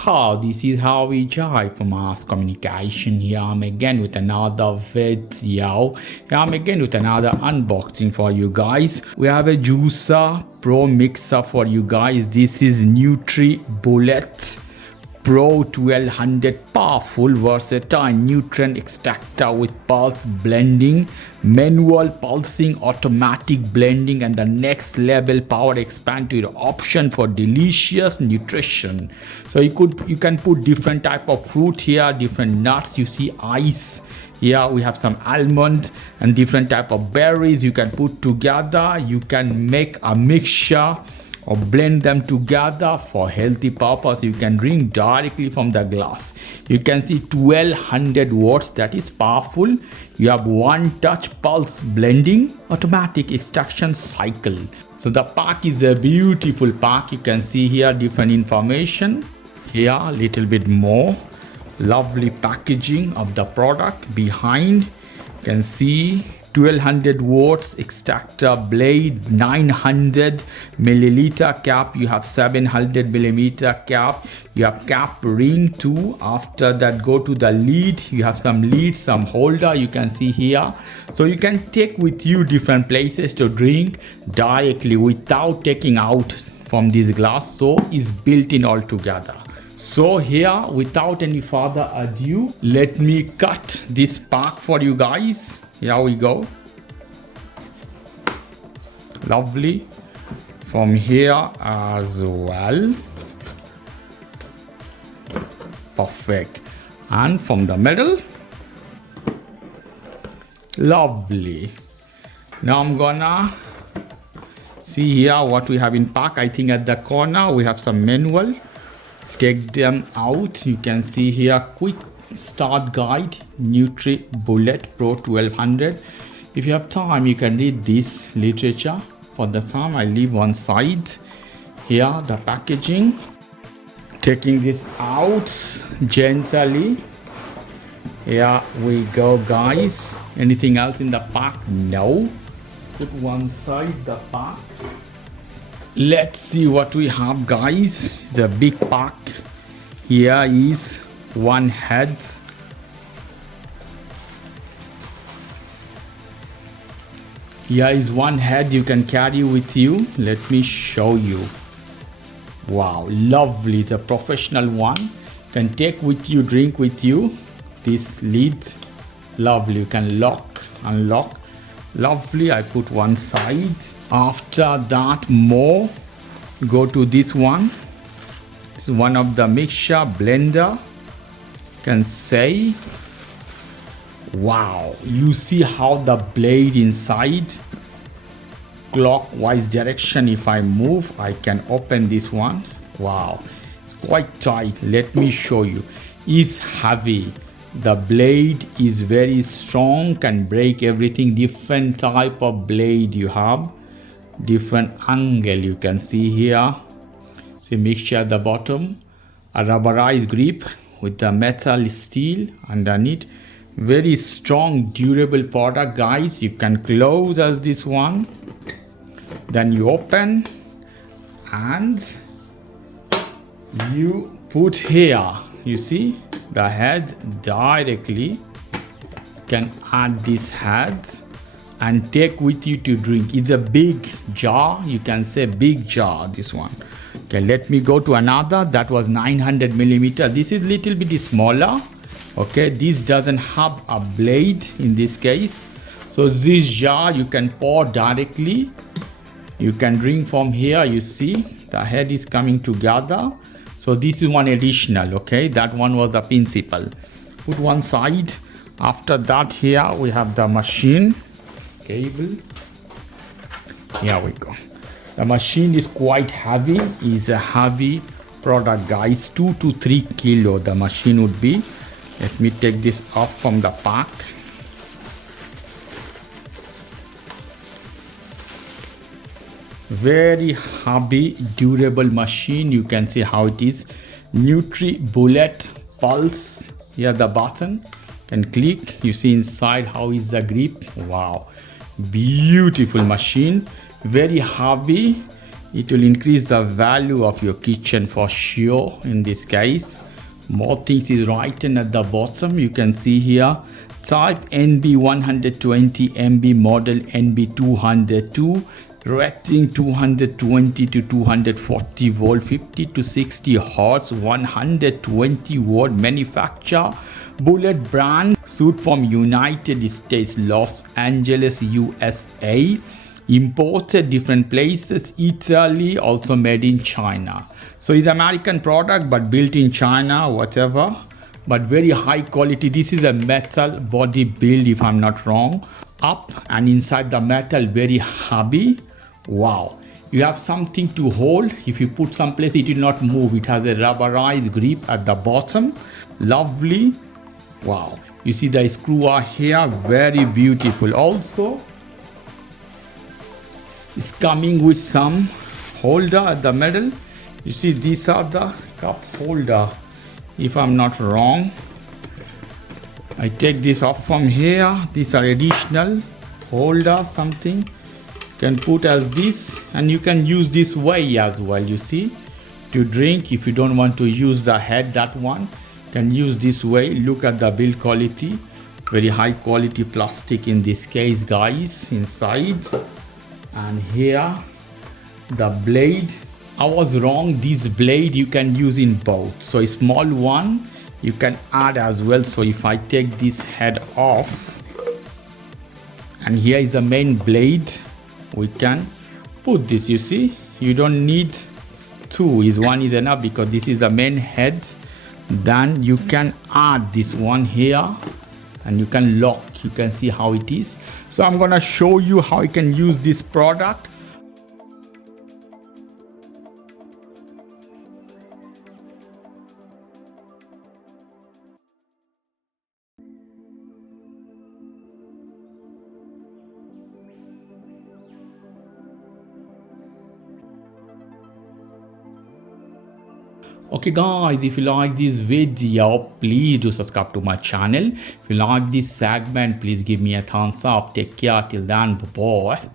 This is how we jive for mass communication. Here I'm again with another video. Here I'm again with another unboxing for you guys. We have a juicer pro mixer for you guys. This is NutriBullet Pro 1200, powerful, versatile nutrient extractor with pulse blending, manual pulsing, automatic blending, and the next level power expander option for delicious nutrition. So you can put different type of fruit here, different nuts. You see ice. Here we have some almond and different type of berries you can put together. You can make a mixture or blend them together for healthy purpose. You can drink directly from the glass. You can see 1200 watts, that is powerful. You have one touch pulse blending, automatic extraction cycle. So the pack is a beautiful pack. You can see here different information. Here a little bit more. Lovely packaging of the product. Behind you can see 1200 watts extractor blade, 900 milliliter cap. You have 700 millimeter cap. You have cap ring too. After that, go to the lead. You have some lead, some holder you can see here. So you can take with you different places to drink directly without taking out from this glass. So it's built in all together. So here, without any further ado, let me cut this pack for you guys. Here we go. Lovely. From here as well. Perfect. And from the middle. Lovely. Now I'm gonna see here what we have in pack. I think at the corner we have some manual. Take them out. You can see here quick start guide, NutriBullet Pro 1200. If you have time, you can read this literature. For the time, I leave one side. Here the packaging. Taking this out gently. Here we go, guys. Anything else in the pack? No. Put one side the pack. Let's see what we have, guys. It's a big pack. Here is one head. Here is one head you can carry with you. Let me show you. Wow, lovely. It's a professional one. You can take with you, drink with you. This lid, lovely. You can lock, unlock. Lovely. I put one side. After that, more. Go to this one. This is one of the mixture blender. You can say, wow, you see how the blade inside clockwise direction. If I move, I can open this one. Wow, it's quite tight. Let me show you. It's heavy. The blade is very strong, can break everything. Different type of blade you have, different angle you can see here. See mixture at the bottom, a rubberized grip with the metal steel underneath. Very strong, durable product, guys. You can close as this one, then you open and you put here. You see the head directly. Can add this head and take with you to drink. It's a big jar. You can say big jar, this one. Okay, let me go to another. That was 900 millimeter. This is little bit smaller. Okay, this doesn't have a blade in this case. So this jar you can pour directly. You can drink from here. You see the head is coming together. So this is one additional. Okay, that one was the principal. Put one side. After that, here we have the machine cable. Here we go. The machine is quite heavy. It's a heavy product, guys. 2 to 3 kilo the machine would be. Let me take this off from the pack. Very heavy, durable machine. You can see how it is. NutriBullet Pulse. Here the button. Can click. You see inside how is the grip. Wow. Beautiful machine. Very heavy. It will increase the value of your kitchen for sure in this case. More things is written at the bottom. You can see here type NB120 MB model NB202, rating 220 to 240 volt, 50 to 60 hertz, 120 watt, manufacturer Bullet brand, suit from United States, Los Angeles, USA, imported different places, Italy, also made in China. So it's American product but built in China, whatever, but very high quality. This is a metal body build if I'm not wrong, up and inside the metal very heavy. Wow, you have something to hold. If you put someplace it will not move. It has a rubberized grip at the bottom, lovely. Wow, you see the screw are here, very beautiful. Also it's coming with some holder at the middle. You see these are the cup holder if I'm not wrong. I take this off from here. These are additional holder, something you can put as this, and you can use this way as well, you see, to drink. If you don't want to use the head, that one can use this way. Look at the build quality, very high quality plastic in this case, guys, inside. And here the blade, I was wrong, this blade you can use in both. So a small one you can add as well. So if I take this head off, and here is the main blade, we can put this, you see, you don't need two, is one is enough because this is the main head. Then you can add this one here and you can lock. You can see how it is. So I'm gonna show you how you can use this product. Okay guys, if you like this video, please do subscribe to my channel. If you like this segment, please give me a thumbs up. Take care till then, bye bye.